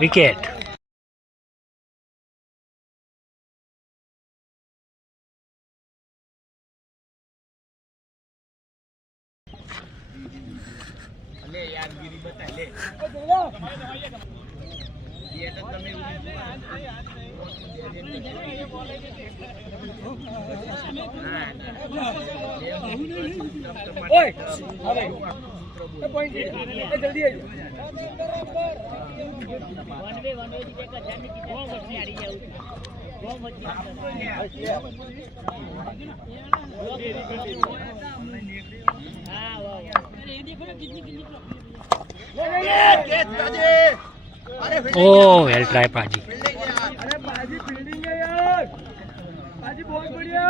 Wicket. Oh, well try, Paji. अरे बाजी fielding है यार, बाजी बहुत बढ़िया।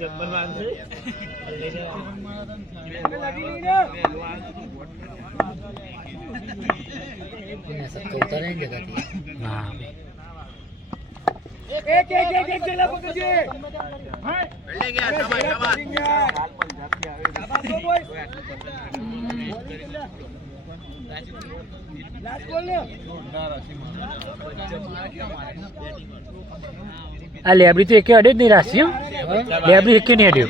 जब्बरमान से लगी नहीं ना। सबको उतारेंगे जाती है। हाँ। एक चला पकड़िए। हाँ। ले गया शाबाश। આ લેબડી તો એકે અડ્યો જ નહીં રાશિ. લેબડી એકે નહીં અડ્યો.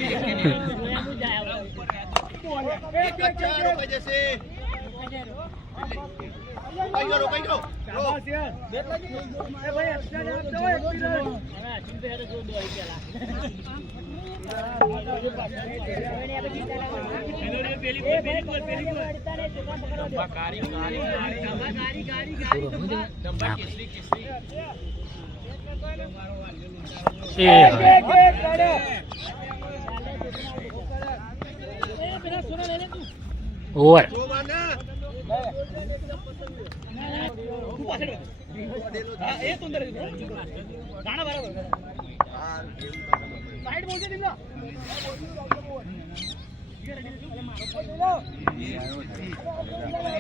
ઓવર.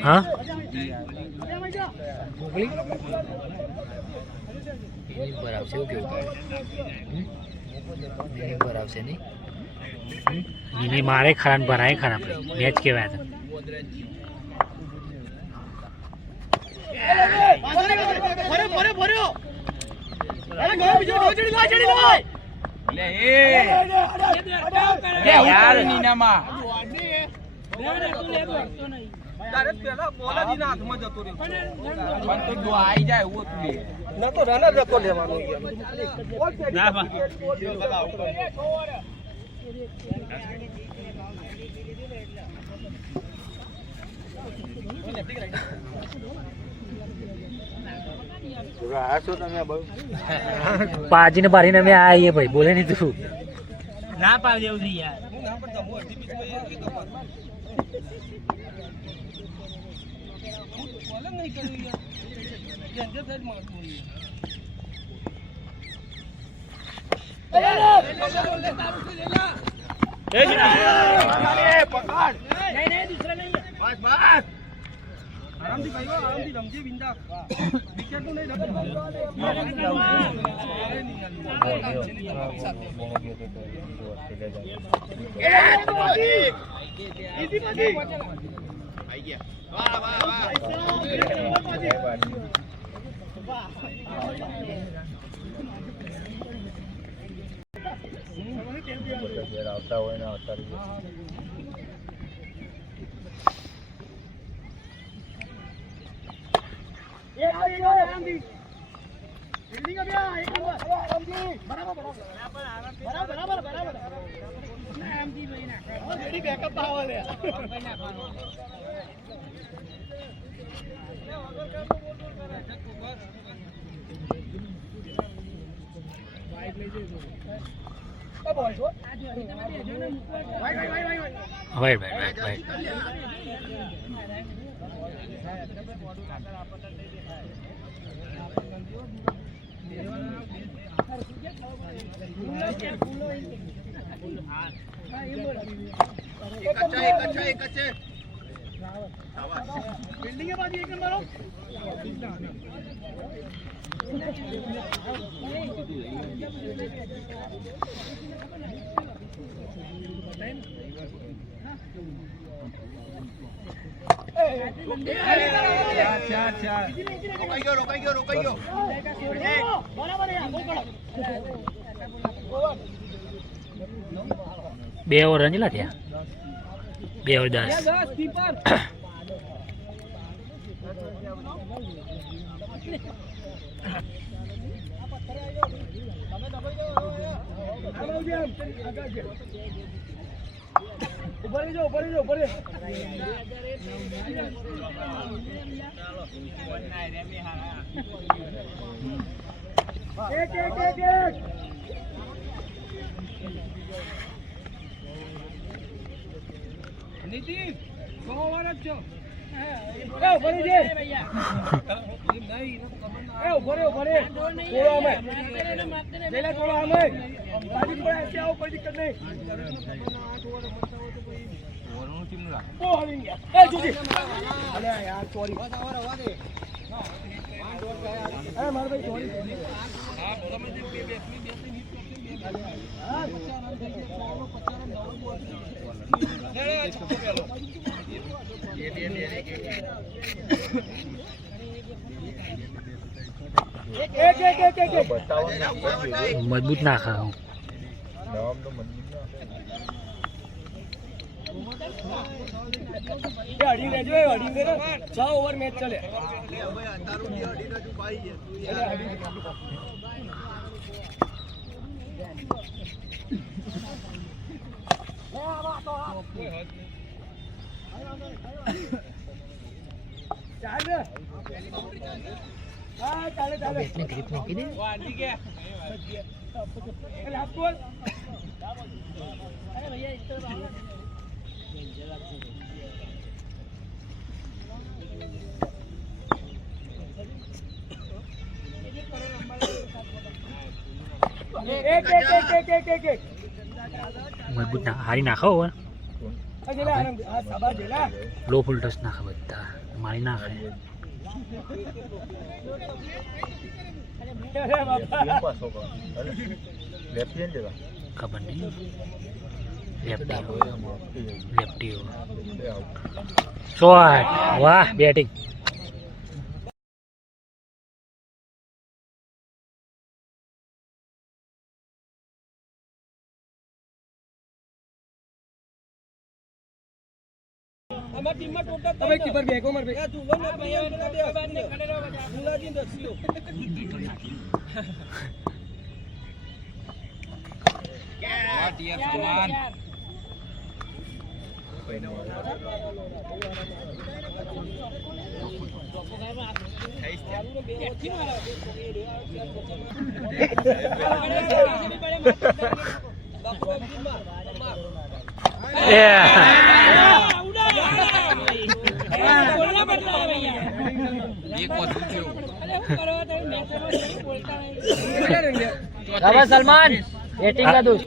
हाँ બરાબર છે. એવું કેવું બરાબર છે નહીં એની મારે ખરા ભરાય ખરા મેચ કેવાય હતા. યાર નીનામાં પેલા બોલા જ હાથમાં જતો રહ્યો પણ તો જો આવી જાય એવું હતું ના તો રનર જતો લેવાનો ના પાજી ને બારી ને અમે આવીએ ભાઈ બોલે નહીં તું ના પાવ જેવું છે યાર. આરામથી ભાઈ આરામથી રમજી બિંદા વિકેટ નું નહીં આવતા હોય ને આવતા બિલ્ડિંગ એ બાજુ એક નંબર રોકાઈ ગયો બરાબર યાર બહુ કડક 2 ઓવર રન કેટલા થયા? 2 ઓવર 10. 10 કીપર ઉપર જો એક નીતિશ કોવાર જ છો ભરી દે ભરે થોડો અમે પેલા થોડો અમે બાજી પર ऐसे आओ कोई दिक्कत नहीं ओ हरी गया ए जूजी अरे यार सॉरी अरे मार भाई सॉरी મજબૂત ના ખાવ. अड़ी जो 6 ओवर मैच चले બેટની ગ્રીપ મૂકી દે. મજબૂત ના હારી નાખો ઓવર. લો ફૂલ ટચ નાખે બધા મારી નાખે. ખબર નહીં લેફ્ટી શોટ. વાહ બેટિંગ. તમે કીપર બેકો માર બે सलमान बैटिंग का दोस्त.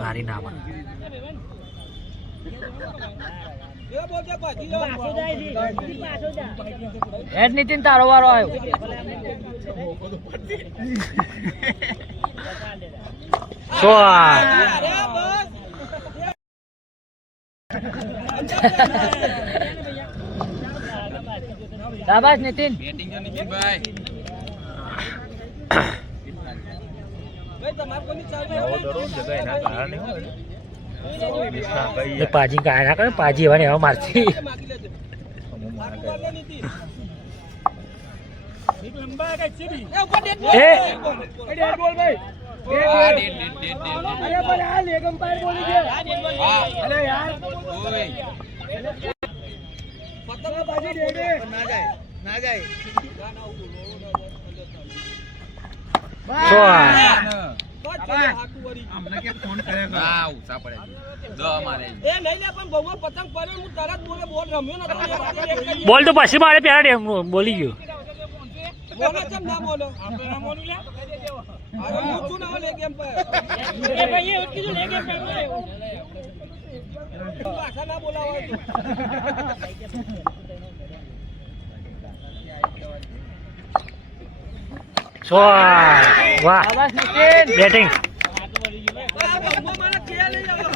મારી નામ હેડ નીતિન તારો વારો આવ્યો. શાબાશ નીતિન. બેટિંગ છે નીતિનભાઈ. પાજી ગાય ના કરે પાજી એવા ને એવા મારતી. બોલ ભાઈ अरे पर यार लेग अंपायर बोली दे अरे यार पत्ता बाजी दे दे ना जाए અમને કે ફોન કર્યા હા ઉસા પડે જો અમારે એ નહીં લે પણ બહુ પતંગ પડ્યો હું તરત બોલે બોલ રમ્યો નતો બોલ તો પછી મારે પેલા બોલી ગયો બોલો કેમ ના બોલો આપણે ના બોલું લે આ હું છું ના લે કેમ પર એ ભાઈ એ કીધું લે કેમ પર ભાષા ના બોલાવો શોર્ટ વાહ બેટિંગ મારા ખેલ લઈ આવો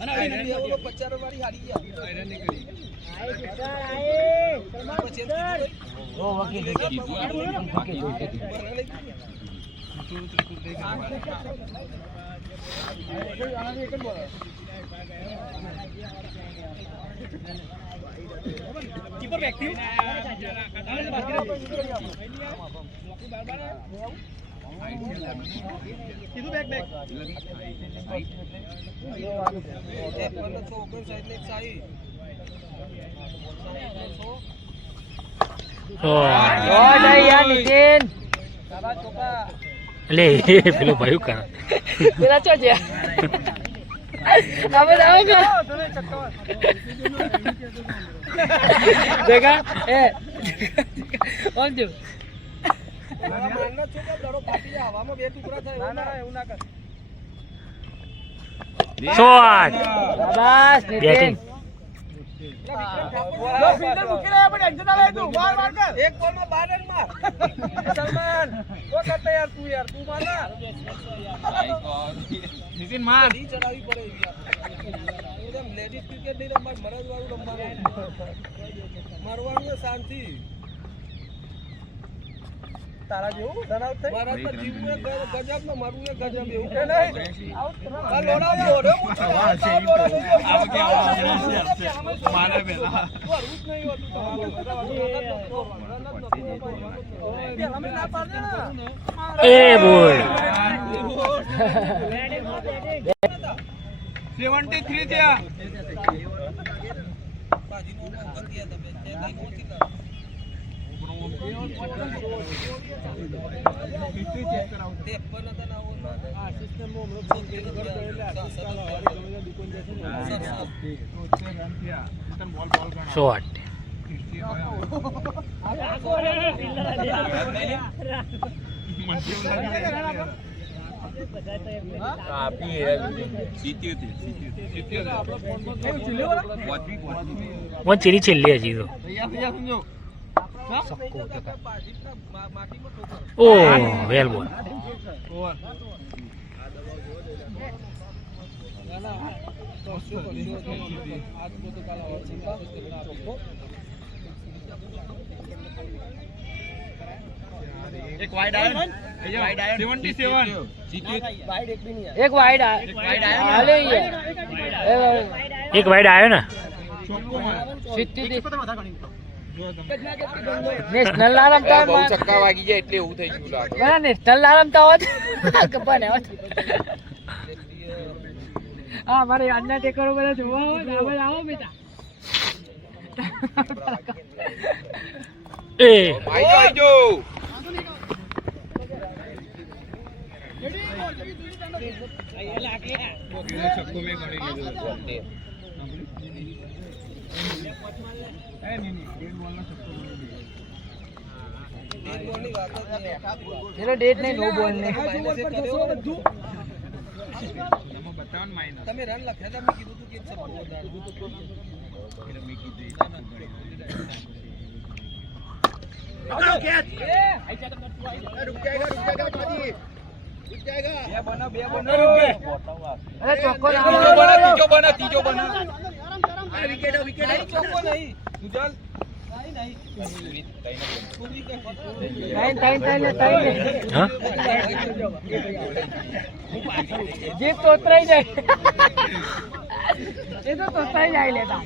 અને આ 50 વાળી હારી ગયા નીકળી कीपर एक्टिव कीधु बैक बैक લે પેલો ભાઈ કર પેલા ચો છે હવે આવો દેખા એ ઓમ જો મારના છોકરા દડો ફાટી જાય હવામાં બે ટુકડા થાય એવું ના કર શોર્ટ બસ બેટિંગ એક બોલમાં 12 રન માર સલમાન ઓ કરતા યાર તું માર ના નીતિન માર ડી ચડાવી પડે યાર એકદમ લેડીઝ ક્રિકેટ નહીં રમવા મરદ વાળું રમવાનું મરવાનું શાંતિ તારા જેવું ધરાવ થઈ મારા તો જીવવું એક ગજબ ને મરવું એક ગજબ એવું કે નહીં આ લોડાવ્યો રે મારે પેલા મરવું જ નહીં હોતું અમે ના પાડે એ બોલ 73 થયા બાજીનો ઉપર ગયા તમે તે કઈ ઓછી શોર્ટ વન ચીરી છેલ્લી હજી તો ઓ વેલ બોલ એક વાઇડ આયો 77 એક વાઇડ હાલે એક વાઇડ આવ્યો ને નેશનલ ના રમતા બહુ ચક્કા વાગી જાય એટલે એવું થઈ ગયું લાગે હોય નેશનલ ના રમતા હોત કપા ને હોત હા મારે અંડરટેકર બધા જોવા હોય આવો બેટા એ આઈજો છક્કો મે ગણી લીધો ચલો ડેટ નહીં નો બોલ ને તમે રન લખ્યા હતા મેં કીધું તું કે એક સપોર્ટ અરે ચોક્કો ત્રીજો બના વિકેટ ચોખ્ખો નહીં સુજલ હા જીત તો ઉતરાઈ જાય એ તો ઉતરાઈ જાય લેતા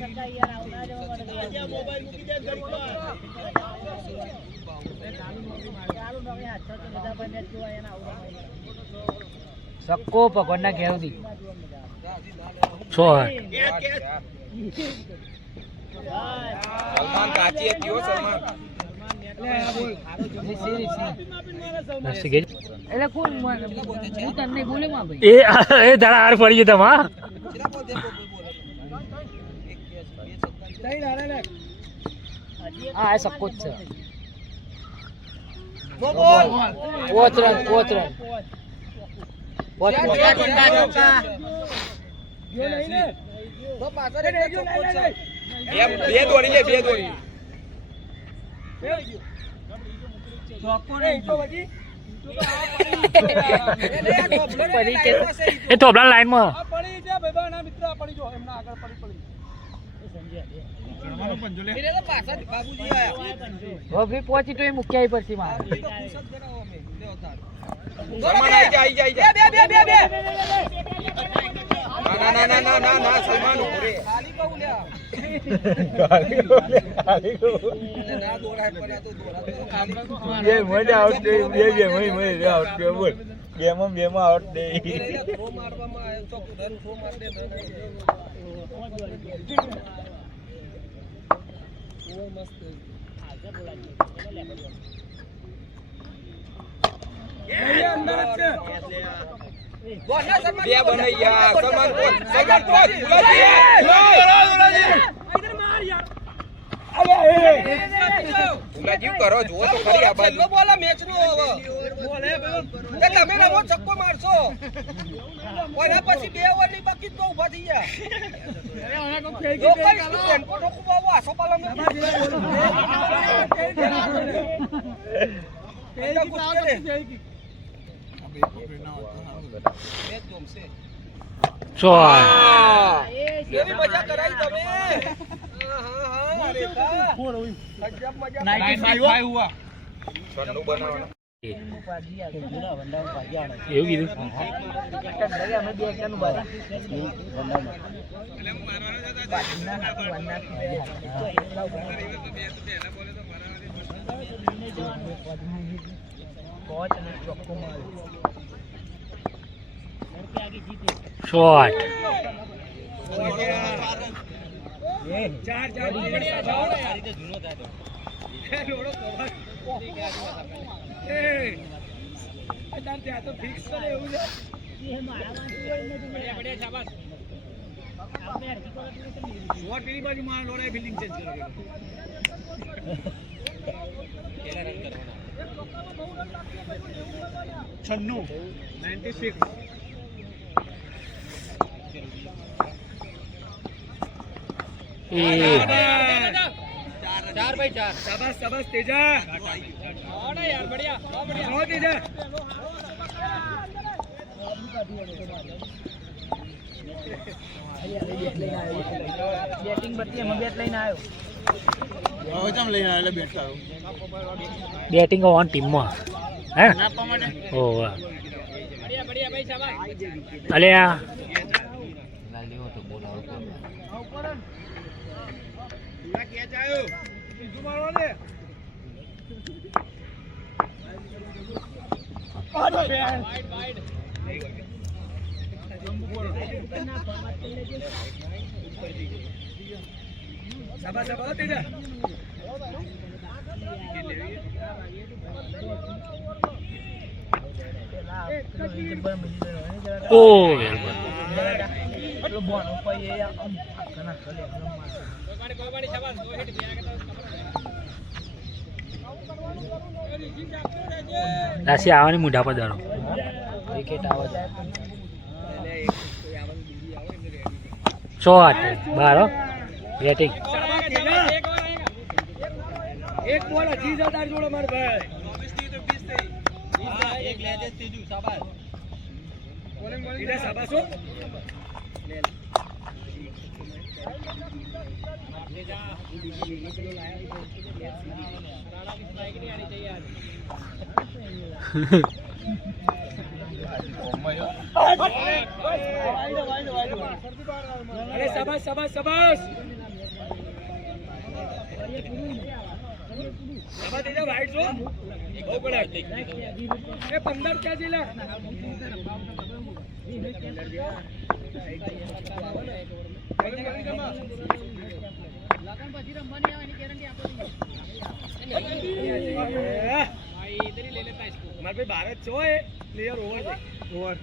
સક્કો પકડના કેવથી શોર્ટ સલમાન કાચી હતી હો સલમાન એટલે કોણ હું તમને બોલે માં ભાઈ એ દાડા હાર પડી જતા માં હા આ સક્કો જ છે નો બોલ પોચ રન પોચ જો નહીં ને તો પાછળ એક ચોક્કો છે બે દોડી લે બે દોડી એ થોબલા લાઈનમાં પડી છે ભાઈ ના મિત્ર પડી જો એમના આગળ પડી એને તો પાછળ બાબુજી આયા હવે પહોંચી તો એ મુક્યાઈ પરથી મારે એ તો ખુશ જ બનાવો અમે લેવો તાર સલમાન આઈ જા બે ના સલમાન ઉભો રે ખાલી કહું લ્યા ના દોડાય પડ્યા તો દોડા ખાલી બે મજા આવશે બે મજા આવશે બોલ બેમાં આવટ દે થ્રો મારવામાં આવ્યો તો રન થ્રો માર દે મસ્ત એ અંદર જ છે બોલ ના સલમાન બે બનાઈ યાર સલમાન કોચ ગુલાજી ઇધર માર યાર અલે ગુલાજી કરો જો તો ખરી આ બાજુ બોલા મેચ નો હવે બોલે એ તમે રમો છક્કો મારશો કોઈના પછી 2 ઓવર ની બાકી તો ઊભા થઈ ગયા જો કોઈ સ્ટુડન્ટ કો ઠોકુ બાવો આસો પાલો મે એડા કુસ્તે દે શોટ એવી મજા કરાઈ તમે હા રેખા અજબ મજા 95 હુઆ સન્નુ બનાવવાનો એવું કીધું અમે બે એકનું બાદ શોટ शाबाश शाबाश तेजा यार बढ़िया बहुत तेजा બેટિંગ પરથી અમે બેટ લઈને આવ્યો હવે ચમ લઈને આલે બેટ તારો બેટિંગ ઓન ટીમમાં હે ઓ વાહ बढ़िया भाई शाबाश અલે આ शाबाश शाबाश तेजा ઓ રાશિ આવવાની મુઢા પર દરો વિકેટ આવે શોટ બારો બેટિંગ एक बॉल अच्छी ज्यादा जोड़ो मार भाई એક લેજે ત્રીજું શાબાશ इधर शाबाश हो अरे शाबाश शाबाश शाबाश शाबाश तेजा वाइड जो ओ बड़ा ए 15 क्या जिला हमारे भारत छो है प्लेयर ओवर ओवर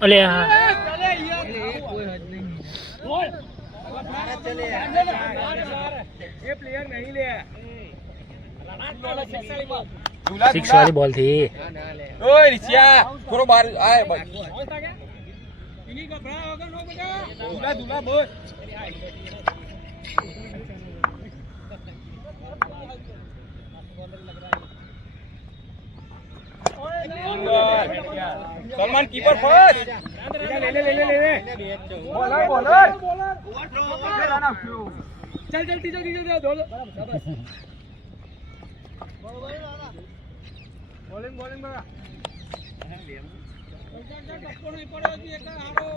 અલે હા સિક્સ વાળી બોલ થી ઓય રિશિયા થોડો બહાર આય બસ દુલા દુલા બોલ Salman keeper first bowler bowler चल चल तीजो तीजो दो बॉलिंग बॉलिंग बघा टप्पो नाही पडो की एका हारो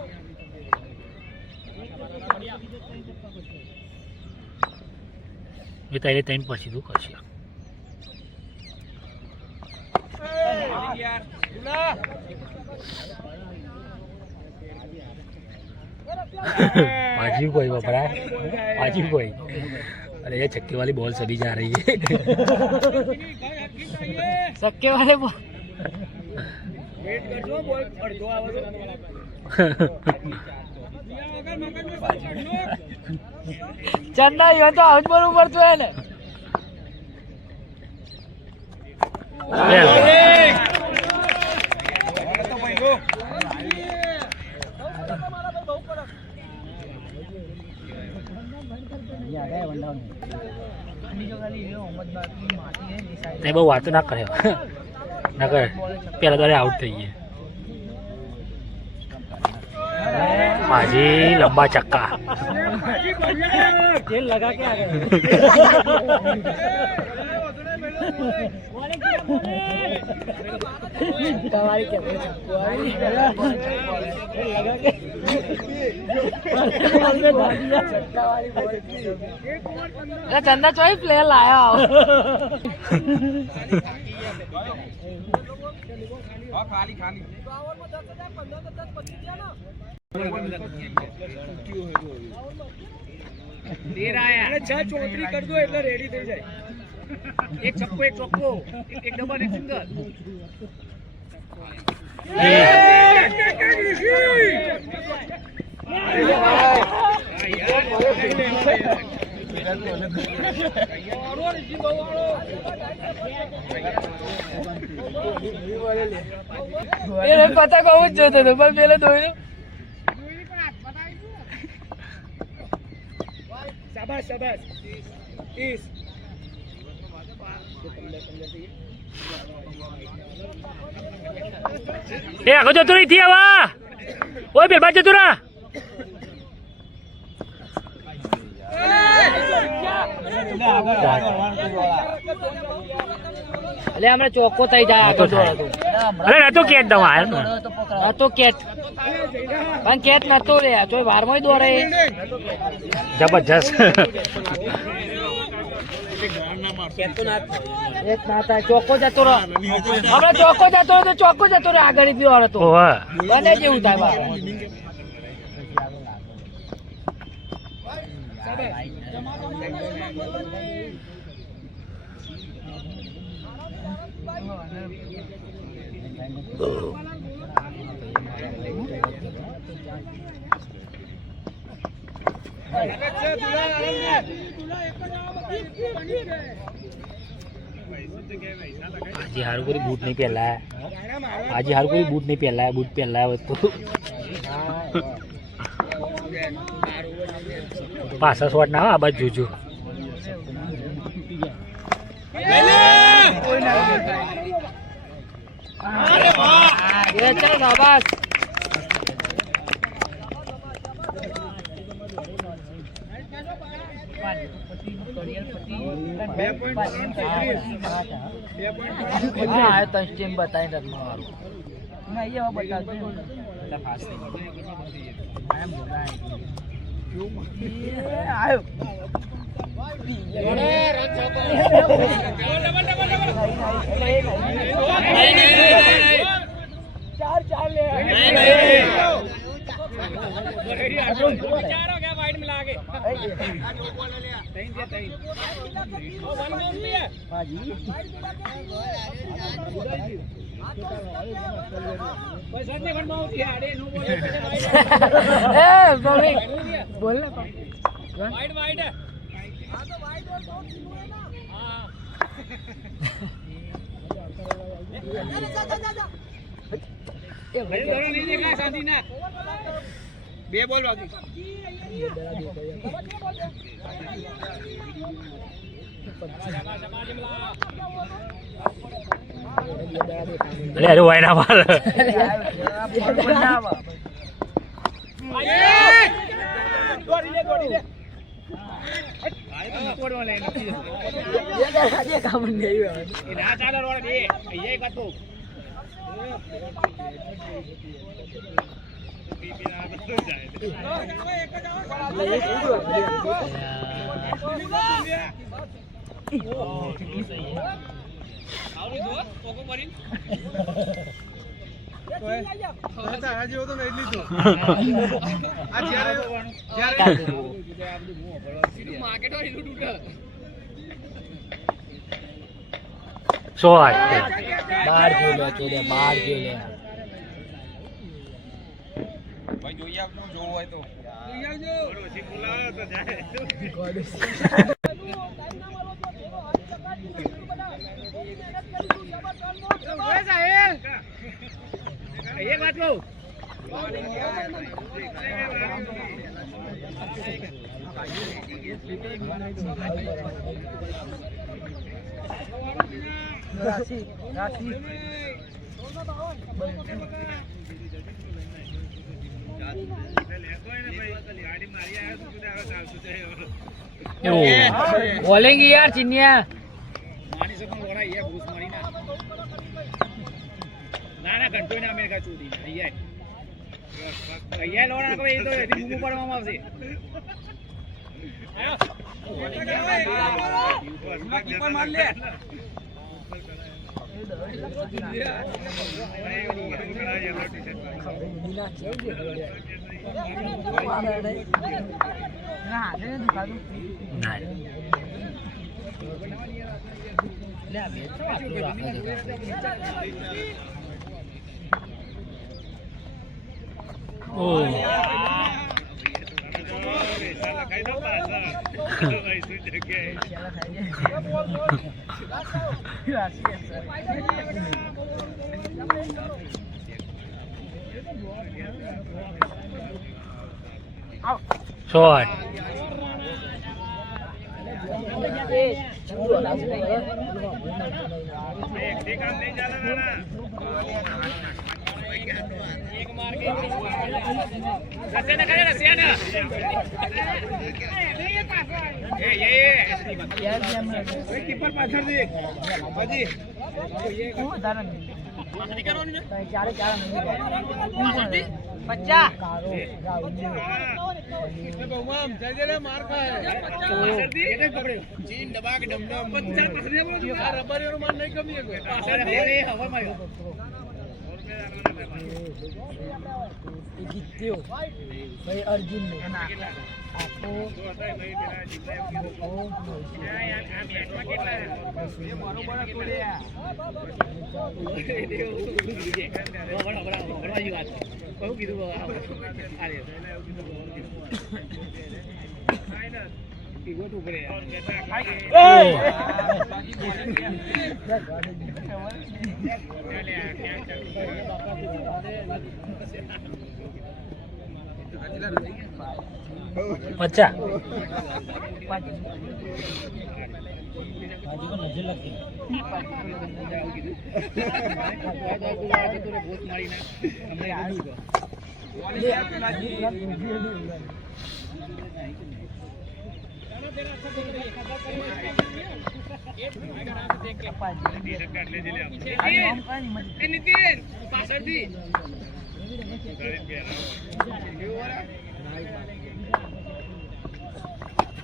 એ તારે ટાઈમ પછી તું કરશે यार दुला पाजी कोई बपरा पाजी कोई अरे ये छक्के वाली बॉल सभी जा रही है सक्के वाले वेट करजो बॉल અડધો આવે ચંદા યો તો આઉટ બોલ ઉપર તો હે ને તે બહુ વાતો ના કરે ના કરે પેલા દોરે આઉટ થઈ ગયા પાજી લંબા ચક્કા तेल लगा के आ गए कवारी क्या लगा के चंदा चोई प्लेयर लाया ખાલી ખાલી दे रहा है 6-34 कर दो એટલે રેડી થઈ જાય એક છક્કો એક ચોક્કો એક ડબલ એક સિંગલ એ પતા કહું જ જોતો હતો પણ પેલો દોડ્યો શાબાશ શાબાશ ઈસ એ આગળ જતું રહી થી આવા ઓય બેલબા જતું રહા એટલે હમણાં ચોખ્ખો થઈ જાય આગળ દોડતો અરે નતો કેચ દવા હતો કેચ પણ કેચ નતો રે ચોય વારમાં દોડે જબરજસ્ત એક ના થાય ચોખ્ખો જતો રહો હમણાં ચોખ્ખો જતો રહો તો ચોખ્ખો જતો રહે આગળ દોડે તો ઓહો બને જેવું થાય બાબા આજે હારું કરી બૂટ નહીં પહેલા આજે હારું કરી બૂટ નહીં પહેલા બૂટ પહેલા તો પાછા શોટ ના આ બાજુ જોજો ચાલો શાબાશ હા તો સ્ટીમ બતાવી રમવા વાળું ના એ બતાવજો આવ્યો બોલ બે બોલ બાકી અરે વાય ના માર શોર્ટ બાર ગયો લે ચોડે બાર ગયો લે ભાઈ જોઈ આવજો જોવું હોય તો એક વાત કહું બોલેंगे यार चिन्या मानी से पण वडा ये भूस मारी ना ना घंटो ने अमेरिका चूड़ी અહીંયા લોણા કોઈ તો એથી મૂકું પડવામાં આવશે ઉપર માર લે શોર્ટ कीपर पाछળ દે હાજી मार चीन दबा के डमडम रबर मार नहीं कमी भाई अर्जुन ने अच्छा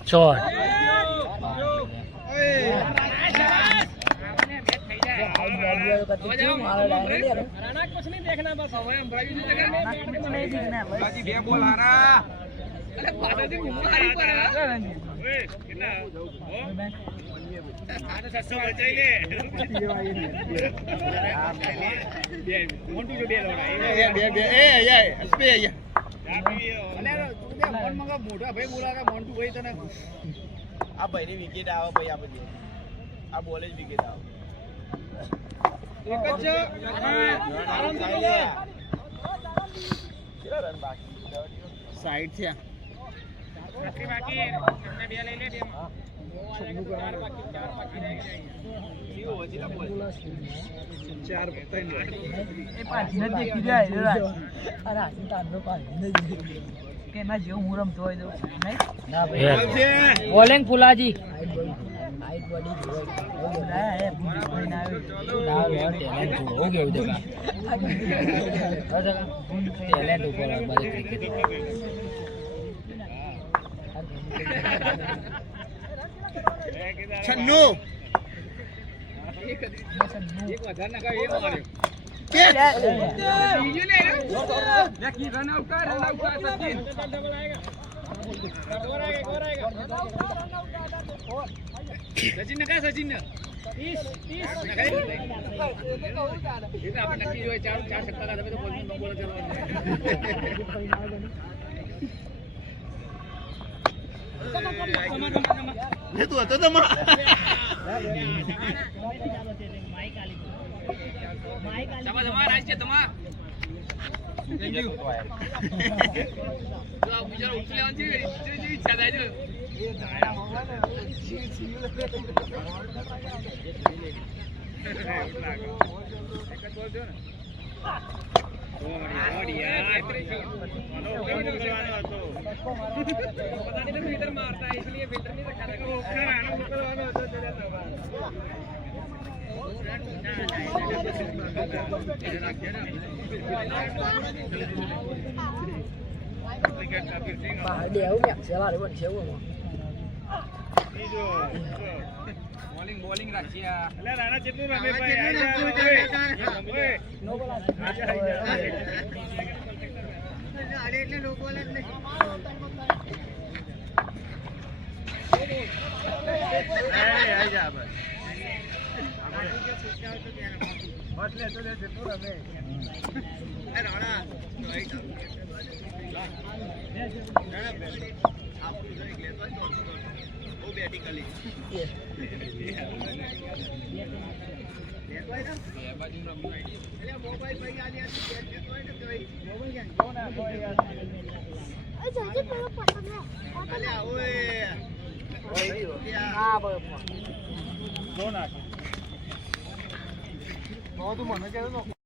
शॉट બાકી બે બોલ હારા આ ભાઈની વિકેટ આવે ભાઈ આ બધી આ બોલે જ વિકેટ આવે એક જ કેટલા રન બાકી સાઈડ છે બોલિંગ ફુલાજી છન્નુ સચિન નકા સચિન નક્કી જોઈએ ચાર છક્કા તમે તો બોલ તું હતો તમા રાજ્ય તમા થેન્ક યુ તો આ બીજા ઉઠી લેવાનું છે ઈચ્છા થાય છે બોલિંગ રાખ્યા એટલે રાણા કેટલું રમે એટલે નો બોલ જ નહીં આઈ જા બસ લે તો લે જેટલું રમે એ રાણા બહુ બેટિંગ કરી મને